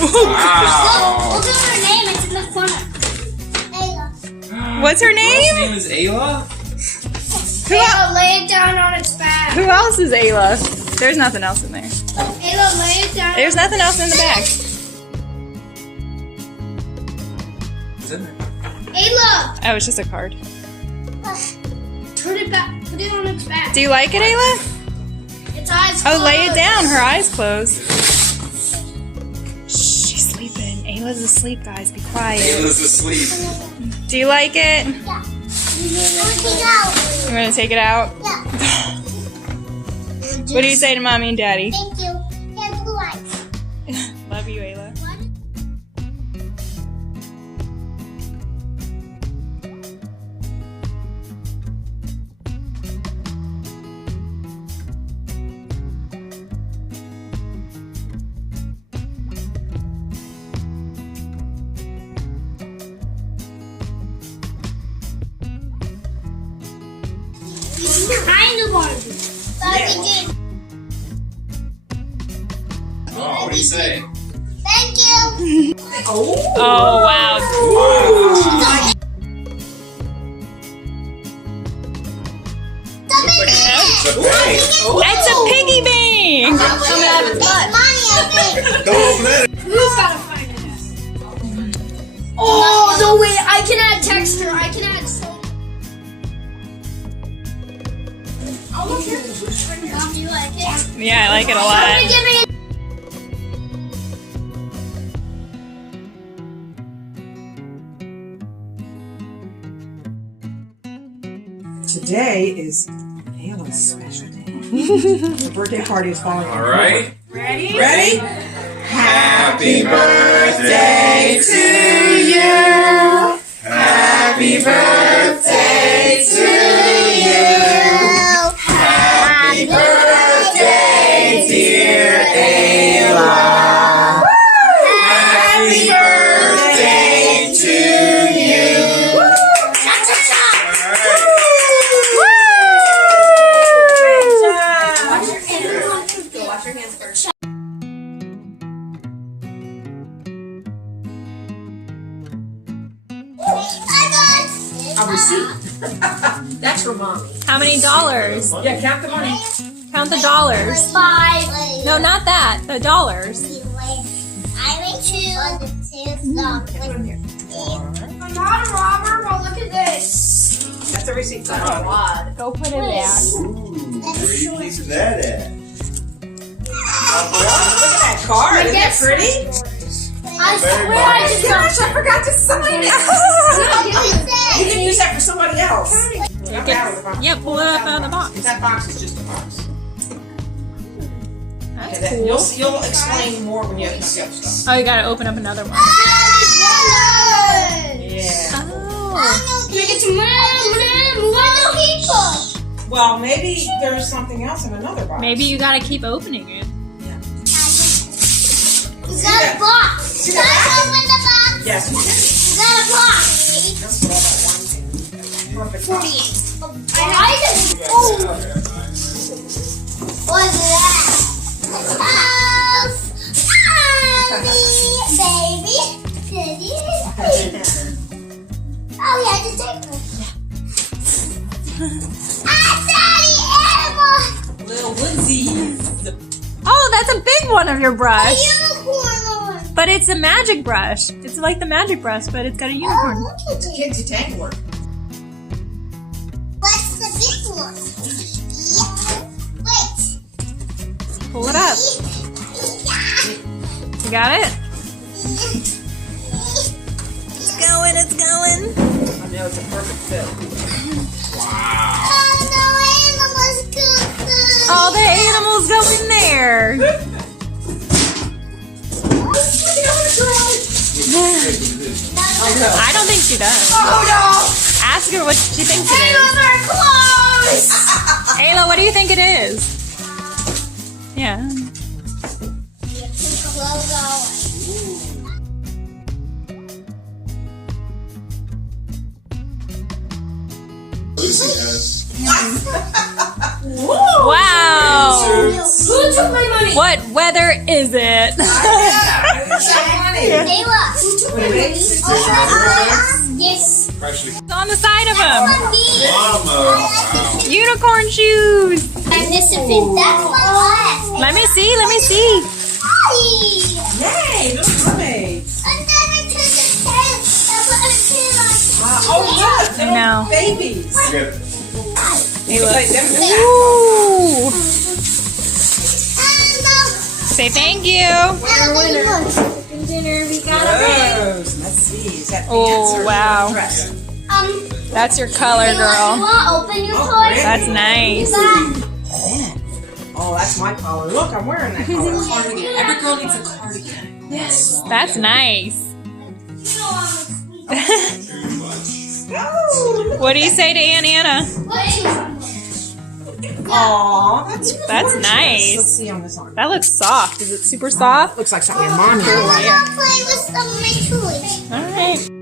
Wow. Look at her name. It's in the corner. Ayla. What's her Her name? name is Ayla? Ayla, lay it down on its back. Who else is Ayla? There's nothing else in there. Ayla, lay it down. There's nothing else in the bag. What's in there? Ayla, Oh, it's just a card. turn it back. Put it on its back. Do you like it, Ayla? Its eyes Oh, lay it closed. down. Her eyes closed. Shh, she's sleeping. Ayla's asleep, guys. Be quiet. Ayla's asleep. Do you like it? Yeah. You want to take it out? Yeah. What do you say to mommy and daddy? Thank you. And blue eyes. Love you, Ayla. Kind of want to. Oh, what do you say? Thank you. Oh, wow. Looks like it's a bank. It's a piggy bank. Coming out of its butt. Mommy, I think. Don't open it. Who's got to find it? Oh, no way. I can add texture. I can add so. Oh, look here. Mom, do you like it? Yeah, I like it a lot. Give me. Today is Ayla's special day. The birthday party is following. All right. Ready? Ready? Happy birthday to you. Happy birthday to you. Happy birthday, dear Ayla. Happy birthday to you. Wash your hands first. A receipt. That's for mommy. How many dollars? Yeah, count the money. Count the dollars. 5. No, not that. The dollars. I made 2. I'm not a robber, but look at this. That's a receipt. For mommy. Go put it back. Ooh, where are you keeping that at? Look at that card. Isn't that pretty? I Very swear I nice. just Gosh, I forgot to sign it. You got can use that for somebody else. Get that out of the box. Yeah, pull it up out of the box. That box is just a box. That's Okay, cool. You'll explain more when you open up the other stuff. Oh, you gotta open up another one. Yeah. Oh. Well, maybe there's something else in another box. Maybe you gotta keep opening it. Is that a box? Can I open the box? Yes, you can. Is that a box? That's all that one thing. Perfect box. I just. Oh. What's that? Baby. Oh yeah, just take it. Daddy, Little Lindsay. Oh, that's a big one of your brush. unicorn on. But it's a magic brush. It's like the magic brush, but it's got a unicorn. Look at it. Kids' tangler. What's the big one? Yeah. Wait. Pull it up. You got it? It's going, it's going. I know it's a perfect fit. Oh, no animals could. All the animals go in there. I don't think she does. Oh no! Ask her what she thinks it Animals is. are close! Ayla, what do you think it is? Yeah. Lucy has. Wow. Who took my money? What weather is it? Yeah, it's so funny. They lost. Who took my money? Yes. Actually, It's on the side of him. Mama. Unicorn shoes. Magnificent. That's my last. Let me see. Let me see. Yay, those mermaids. And then I took the tail. That's what I did on. Oh, look, they're know. babies. Good. He looks. Like them in the Ooh. And Say thank you. dinner. We got Rose. Let's see. Is that Oh, pants or wow. dress? That's your color, You girl. want to open your Oh, toy? great. That's nice. Oh, that's my collar. Look, I'm wearing that collar. Cardigan. Every girl needs a cardigan. Yes. That's nice. Oh, What do you say to Aunt Anna? aw, that's That's gorgeous. nice. Let's see on this arm. That looks soft. Is it super soft? Looks like something your mom I would want wear. to play with some of my toys. All right.